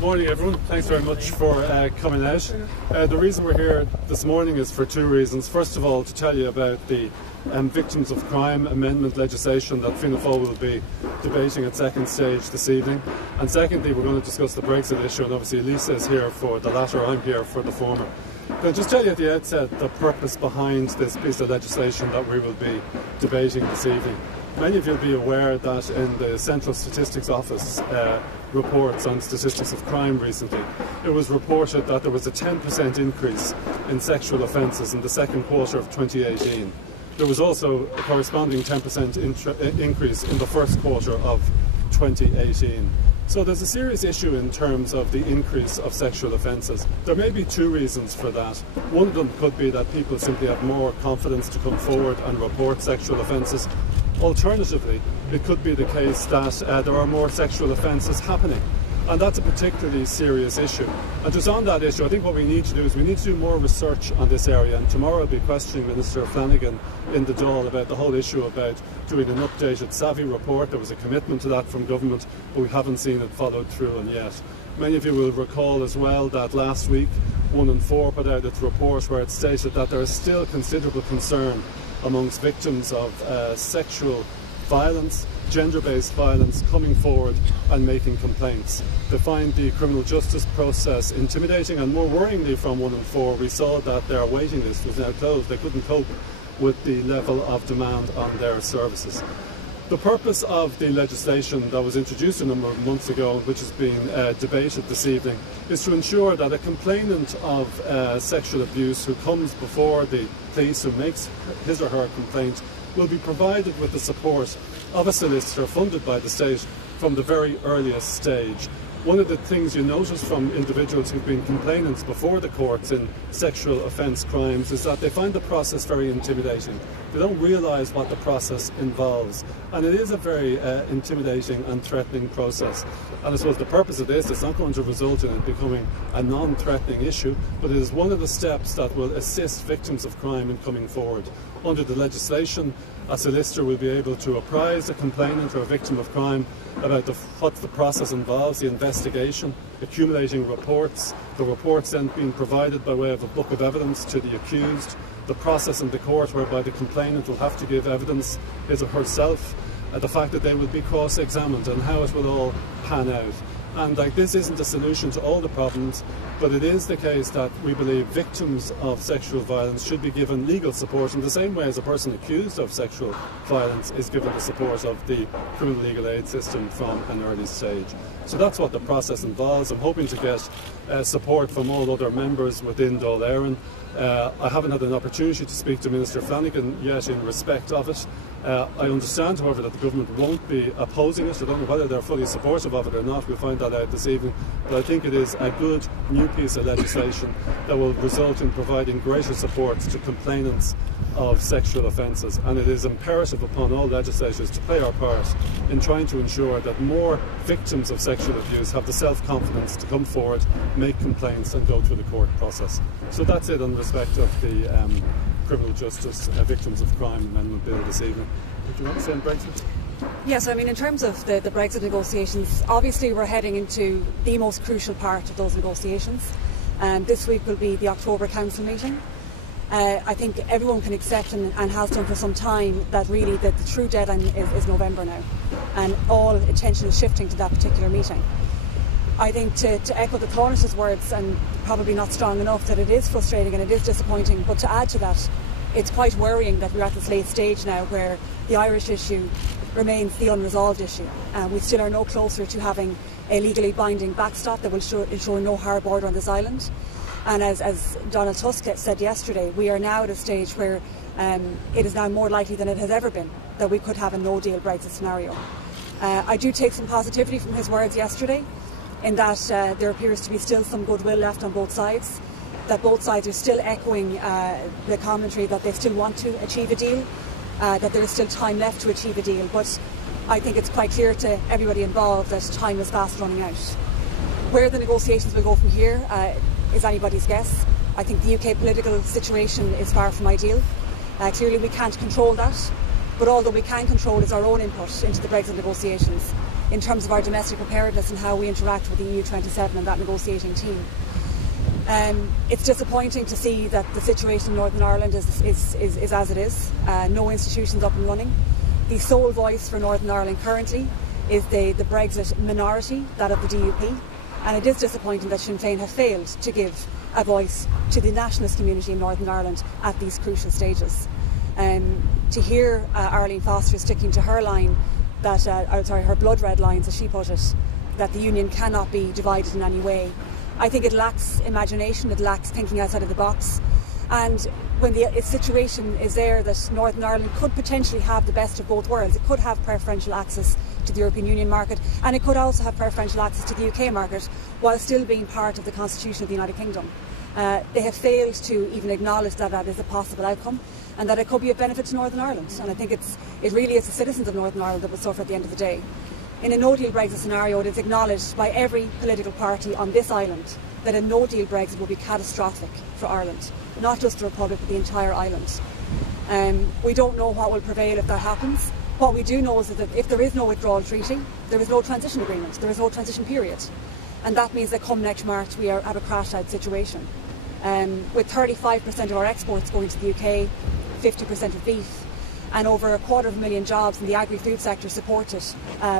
Morning everyone, thanks very much for coming out. The reason we're here this morning is for two reasons. First of all, to tell you about the Victims of Crime amendment legislation that Fianna Fáil will be debating at second stage this evening. And secondly, we're going to discuss the Brexit issue, and obviously Lisa is here for the latter, I'm here for the former. I'll just tell you at the outset the purpose behind this piece of legislation that we will be debating this evening. Many of you will be aware that in the Central Statistics Office reports on statistics of crime recently, it was reported that there was a 10% increase in sexual offences in the second quarter of 2018. There was also a corresponding 10% increase in the first quarter of 2018. So there's a serious issue in terms of the increase of sexual offences. There may be two reasons for that. One of them could be that people simply have more confidence to come forward and report sexual offences. Alternatively, it could be the case that there are more sexual offences happening, and that's a particularly serious issue. And just on that issue, I think what we need to do is we need to do more research on this area, and tomorrow I'll be questioning Minister Flanagan in the Dáil about the whole issue about doing an updated Savvy report. There was a commitment to that from government, but we haven't seen it followed through on yet. Many of you will recall as well that last week 1 in 4 put out its report where it stated that there is still considerable concern amongst victims of sexual violence, gender-based violence, coming forward and making complaints. They find the criminal justice process intimidating, and more worryingly, from 1 in 4, we saw that their waiting list was now closed. They couldn't cope with the level of demand on their services. The purpose of the legislation that was introduced a number of months ago, which is being debated this evening, is to ensure that a complainant of sexual abuse who comes before the police, who makes his or her complaint, will be provided with the support of a solicitor funded by the state from the very earliest stage. One of the things you notice from individuals who've been complainants before the courts in sexual offence crimes is that they find the process very intimidating. They don't realise what the process involves, and it is a very intimidating and threatening process. And I suppose the purpose of this is not going to result in it becoming a non-threatening issue, but it is one of the steps that will assist victims of crime in coming forward. Under the legislation, a solicitor will be able to apprise a complainant or a victim of crime about what the process involves, the investigation, accumulating reports, the reports then being provided by way of a book of evidence to the accused, the process in the court whereby the complainant will have to give evidence, his or herself, the fact that they will be cross-examined and how it will all pan out. And this isn't a solution to all the problems, but it is the case that we believe victims of sexual violence should be given legal support in the same way as a person accused of sexual violence is given the support of the criminal legal aid system from an early stage. So that's what the process involves. I'm hoping to get support from all other members within Dáil. I haven't had an opportunity to speak to Minister Flanagan yet in respect of it. I understand, however, that the government won't be opposing it. I don't know whether they're fully supportive of it or not. We'll find that out this evening. But I think it is a good new piece of legislation that will result in providing greater support to complainants of sexual offences. And it is imperative upon all legislators to play our part in trying to ensure that more victims of sexual abuse have the self-confidence to come forward, make complaints and go through the court process. So that's it in respect of the Criminal Justice Victims of Crime Amendment Bill this evening. Do you want to say on Brexit? Yes, I mean, in terms of the Brexit negotiations, obviously we're heading into the most crucial part of those negotiations. This week will be the October Council meeting. I think everyone can accept and has done for some time that really the true deadline is November now, and all attention is shifting to that particular meeting. I think to echo the Taoiseach's words, and probably not strong enough, that it is frustrating and it is disappointing, but to add to that, it's quite worrying that we're at this late stage now where the Irish issue remains the unresolved issue. We still are no closer to having a legally binding backstop that will ensure no hard border on this island. And as Donald Tusk said yesterday, we are now at a stage where it is now more likely than it has ever been that we could have a no-deal Brexit scenario. I do take some positivity from his words yesterday, in that there appears to be still some goodwill left on both sides, that both sides are still echoing the commentary that they still want to achieve a deal, that there is still time left to achieve a deal. But I think it's quite clear to everybody involved that time is fast running out. Where the negotiations will go from here is anybody's guess. I think the UK political situation is far from ideal. Clearly we can't control that, but all that we can control is our own input into the Brexit negotiations. in terms of our domestic preparedness and how we interact with the EU27 and that negotiating team. It's disappointing to see that the situation in Northern Ireland is as it is. No institutions up and running. The sole voice for Northern Ireland currently is the Brexit minority, that of the DUP, and it is disappointing that Sinn Féin have failed to give a voice to the nationalist community in Northern Ireland at these crucial stages. To hear Arlene Foster sticking to her line, that her blood red lines, as she put it, that the union cannot be divided in any way, I think it lacks imagination, it lacks thinking outside of the box. And when the situation is there that Northern Ireland could potentially have the best of both worlds, it could have preferential access to the European Union market, and it could also have preferential access to the UK market while still being part of the Constitution of the United Kingdom. They have failed to even acknowledge that that is a possible outcome and that it could be of benefit to Northern Ireland. And I think it really is the citizens of Northern Ireland that will suffer at the end of the day. In a no-deal Brexit scenario, it is acknowledged by every political party on this island that a no-deal Brexit will be catastrophic for Ireland, not just the Republic but the entire island. We don't know what will prevail if that happens. What we do know is that if there is no withdrawal treaty, there is no transition agreement, there is no transition period. And that means that come next March we are at a crash-out situation. With 35% of our exports going to the UK, 50% of beef, and over 250,000 jobs in the agri-food sector supported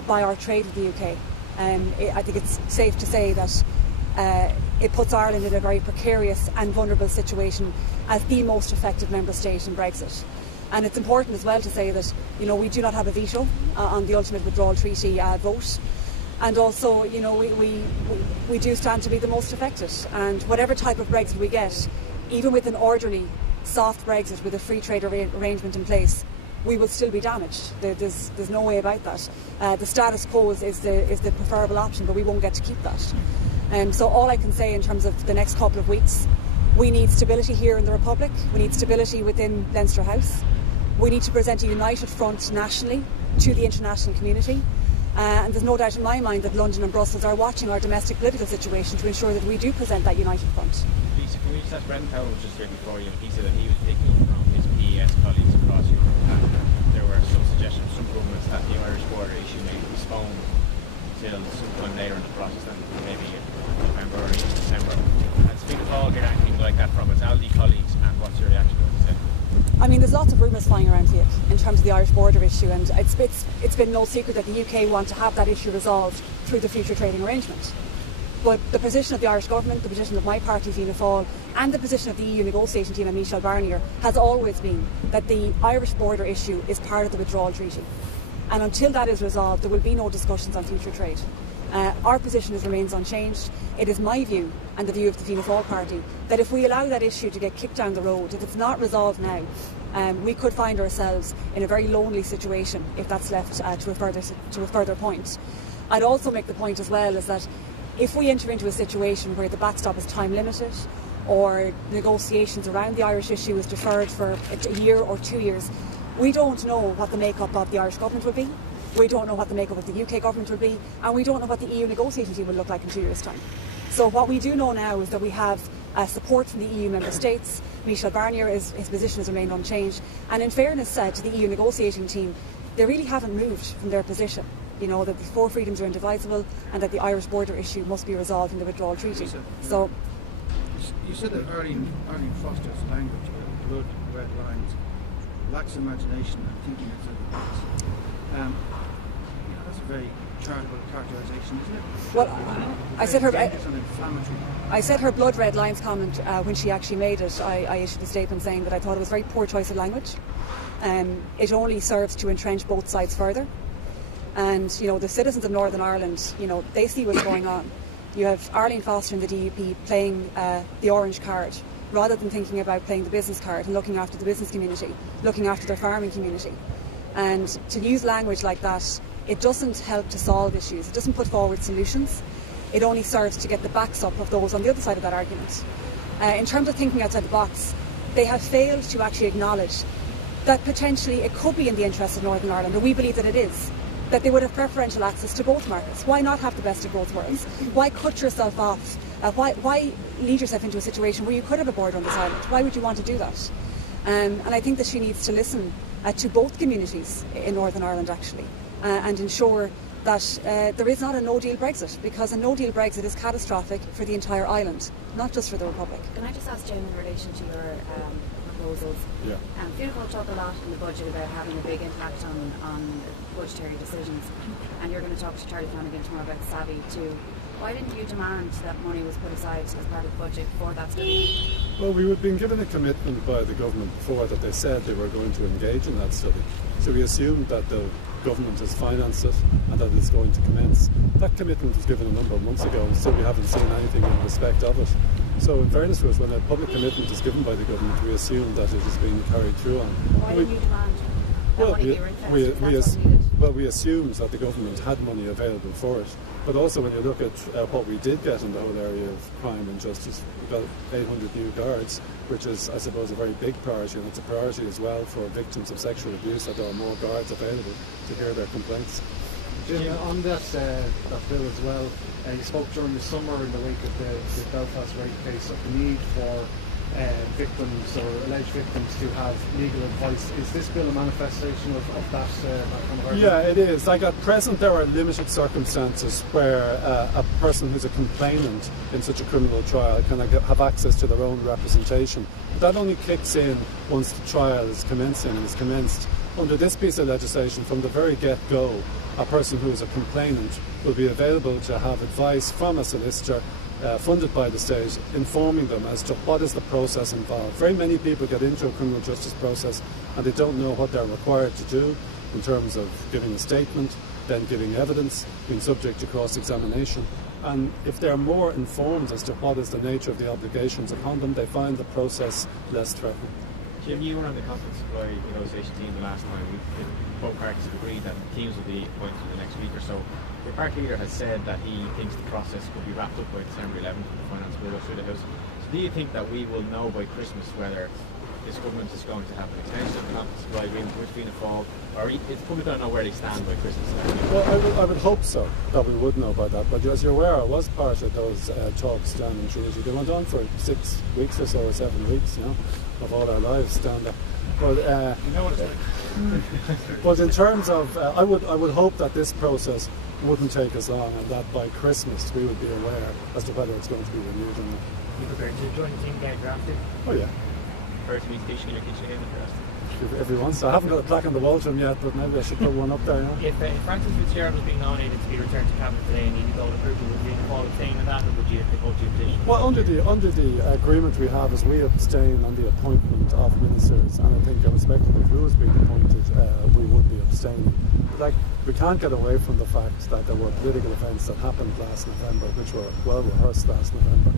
by our trade with the UK. I think it's safe to say that it puts Ireland in a very precarious and vulnerable situation as the most affected member state in Brexit. And it's important as well to say that we do not have a veto on the ultimate withdrawal treaty vote. And also, we do stand to be the most affected. And whatever type of Brexit we get, even with an orderly, soft Brexit with a free trade arrangement in place, we will still be damaged. There's no way about that. The status quo is the preferable option, but we won't get to keep that. So all I can say in terms of the next couple of weeks, we need stability here in the Republic. We need stability within Leinster House. We need to present a united front nationally to the international community. And there's no doubt in my mind that London and Brussels are watching our domestic political situation to ensure that we do present that united front. Lisa, can we just ask Brendan Powell was just here before you? He said that he was picking from his PES colleagues across Europe, and there were some suggestions from governments that the Irish border issue may be postponed until sometime later in the process, then maybe in November or even December. Has Fianna Fáil get anything like that from its ALDE colleagues, and what's your reaction to what he said? I mean, there's lots of rumours flying around here in terms of the Irish border issue, and it's been no secret that the UK want to have that issue resolved through the future trading arrangement. But the position of the Irish government, the position of my party, Fianna Fáil, and the position of the EU negotiating team and Michel Barnier has always been that the Irish border issue is part of the withdrawal treaty. And until that is resolved, there will be no discussions on future trade. Our position remains unchanged. It is my view, and the view of the Fianna Fáil party, that if we allow that issue to get kicked down the road, if it's not resolved now, we could find ourselves in a very lonely situation if that's left to a further point. I'd also make the point as well is that if we enter into a situation where the backstop is time limited or negotiations around the Irish issue is deferred for a year or 2 years, we don't know what the makeup of the Irish government will be. We don't know what the makeup of the UK government will be, and we don't know what the EU negotiating team will look like in 2 years' time. So what we do know now is that we have support from the EU member states. Michel Barnier, his position has remained unchanged, and in fairness to the EU negotiating team, they really haven't moved from their position. That the four freedoms are indivisible and that the Irish border issue must be resolved in the withdrawal treaty. So, you said that Arlene Foster's language, blood, red lines, lacks imagination and thinking outside the box. That's a very charitable characterisation, isn't it? Well, I said her blood red lines comment when she actually made it. I issued a statement saying that I thought it was a very poor choice of language. It only serves to entrench both sides further. And the citizens of Northern Ireland, they see what's going on. You have Arlene Foster and the DUP playing the orange card rather than thinking about playing the business card and looking after the business community, looking after their farming community. And to use language like that, it doesn't help to solve issues. It doesn't put forward solutions. It only serves to get the backs up of those on the other side of that argument. In terms of thinking outside the box, they have failed to actually acknowledge that potentially it could be in the interest of Northern Ireland, and we believe that it is, that they would have preferential access to both markets. Why not have the best of both worlds? Why cut yourself off? Why lead yourself into a situation where you could have a border on this island? Why would you want to do that? And I think that she needs to listen to both communities in Northern Ireland, actually, and ensure that there is not a no-deal Brexit, because a no-deal Brexit is catastrophic for the entire island, not just for the Republic. Can I just ask Jim in relation to your proposals? Yeah. Fianna Fáil talk a lot in the budget about having a big impact on budgetary decisions, and you're going to talk to Charlie Flanagan tomorrow about Savvy too. Why didn't you demand that money was put aside as part of the budget for that study? Well, we had been given a commitment by the government before that they said they were going to engage in that study. So we assumed that the government has financed it and that it's going to commence. That commitment was given a number of months ago, and still we haven't seen anything in respect of it. So in fairness to us, when a public commitment is given by the government, we assume that it is being carried through on. Why didn't you demand that money be ring-fenced? We assumed that the government had money available for it. But also when you look at what we did get in the whole area of crime and justice, we got 800 new guards, which is, I suppose, a very big priority, and it's a priority as well for victims of sexual abuse, that there are more guards available to hear their complaints. Jim, on that bill as well, you spoke during the summer in the wake of the Belfast rape case of the need for victims or alleged victims to have legal advice. Is this bill a manifestation of that kind of argument? Yeah, it is. Like at present, there are limited circumstances where a person who's a complainant in such a criminal trial can have access to their own representation. But that only kicks in once the trial is commencing and is commenced. Under this piece of legislation, from the very get-go, a person who is a complainant will be available to have advice from a solicitor funded by the state, informing them as to what is the process involved. Very many people get into a criminal justice process and they don't know what they're required to do in terms of giving a statement, then giving evidence, being subject to cross-examination. And if they're more informed as to what is the nature of the obligations upon them, they find the process less threatening. Jim, you were on the conference supply negotiation team the last time. Both parties have agreed that teams will be appointed in the next week or so. The party leader has said that he thinks the process could be wrapped up by December 11th and the finance will go through the House. So do you think that we will know by Christmas whether this government is going to have an extension of the conference supply agreement with Fianna Fáil, or is public going to know where they stand by Christmas? Well, I would hope so, that we would know by that. But as you're aware, I was part of those talks down in Trinity. They went on for 6 weeks or so, or 7 weeks, of all our lives down there. But but in terms of, I would hope that this process wouldn't take as long, and that by Christmas we would be aware as to whether it's going to be renewed or not. You prepared to join the team getting drafted? Oh yeah. Prepared to be teaching your kitchen in the first? If he wants to. I haven't got a plaque on the wall to him yet, but maybe I should put one up there. If Francis Fitzgerald was being nominated to be returned to Cabinet today and you got approval, would you fall abstain on that, or would you vote your position? Well, under the agreement we have is we abstain on the appointment of ministers, and I think irrespective of who is being appointed, we would be abstaining. Like, we can't get away from the fact that there were political events that happened last November, which were well rehearsed last November.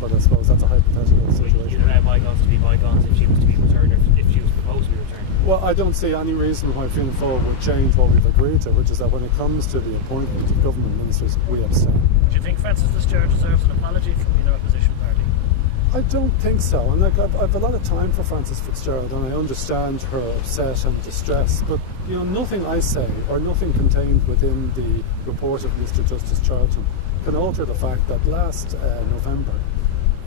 But I suppose that's a hypothetical situation. Would you allow bygones to be bygones if she was to be returned, or if she was proposed to be returned? Well, I don't see any reason why Fianna Fáil would change what we've agreed to, which is that when it comes to the appointment of government ministers, we abstain. Do you think Francis Fitzgerald deserves an apology from being the opposition party? I don't think so. And I've a lot of time for Francis Fitzgerald, and I understand her upset and distress. But nothing I say or nothing contained within the report of Mr. Justice Charlton can alter the fact that last November,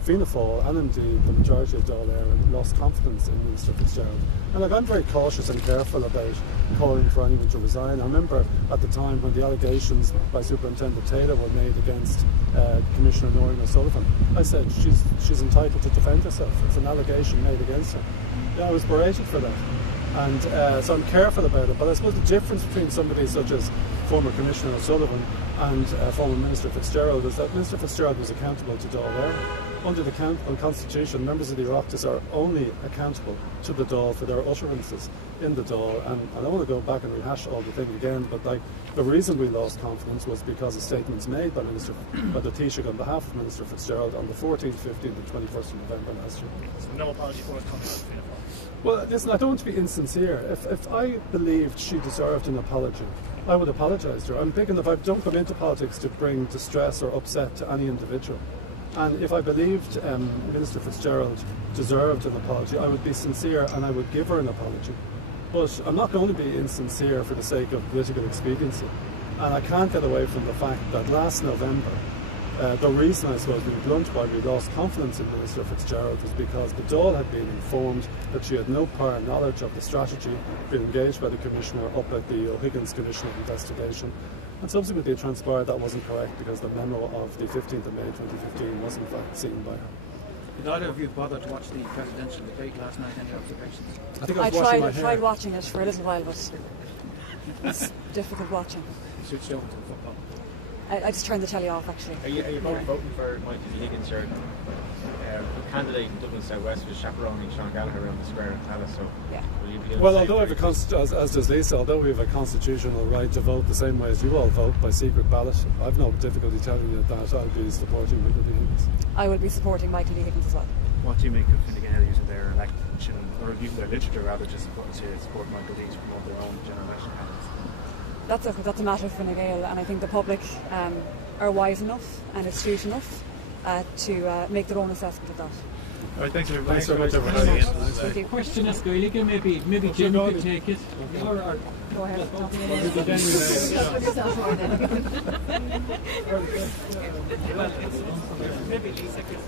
Fianna Fáil and indeed the majority of Dáil lost confidence in Minister Fitzgerald. And I'm very cautious and careful about calling for anyone to resign. I remember at the time when the allegations by Superintendent Taylor were made against Commissioner Noreen O'Sullivan, I said she's entitled to defend herself. It's an allegation made against her. I was berated for that. And so I'm careful about it. But I suppose the difference between somebody such as former Commissioner O'Sullivan and former Minister Fitzgerald is that Minister Fitzgerald was accountable to Dáil. Under the Constitution, members of the Oireachtas are only accountable to the Dáil for their utterances in the Dáil. And I don't want to go back and rehash all the thing again, but the reason we lost confidence was because of statements made by the Taoiseach on behalf of Minister Fitzgerald on the 14th, 15th and 21st of November last year. So no apology for us coming out of Fianna Fáil? Well, listen, I don't want to be insincere. If I believed she deserved an apology, I would apologise to her. I'm big enough, I don't come into politics to bring distress or upset to any individual. And if I believed Minister Fitzgerald deserved an apology, I would be sincere and I would give her an apology. But I'm not going to be insincere for the sake of political expediency. And I can't get away from the fact that last November, the reason, I suppose, being blunt, why we lost confidence in Minister Fitzgerald was because the Dáil had been informed that she had no prior knowledge of the strategy being engaged by the Commissioner up at the O'Higgins Commission of Investigation. And subsequently it transpired that wasn't correct because the memo of the 15th of May 2015 was in fact seen by her. Did either of you bother to watch the presidential debate last night? Any observations? I think I was washing my I hair. tried watching it for a little while, but it's difficult watching. You switched over to the football. I just turned the telly off, actually. Are you probably voting for Michael Higgins, your candidate in Dublin South West, was chaperoning Sean Gallagher around the square in Tallaght? So Yeah. will you be Well, although we have as does Lisa, although we have a constitutional right to vote the same way as you all vote by secret ballot, I've no difficulty telling you that I'll be supporting Michael Higgins. I will be supporting Michael Higgins as well. What do you make of Fine Gael using their election, or using their literature rather, to support Michael Higgins from their own general election candidates? That's a matter for Fine Gael, and I think the public are wise enough and astute enough to make their own assessment of that. All right, thanks everybody. Thanks very much, everybody. Thank you. Question is Gaelic, maybe Jim could take it. Or Go ahead. maybe Lisa could.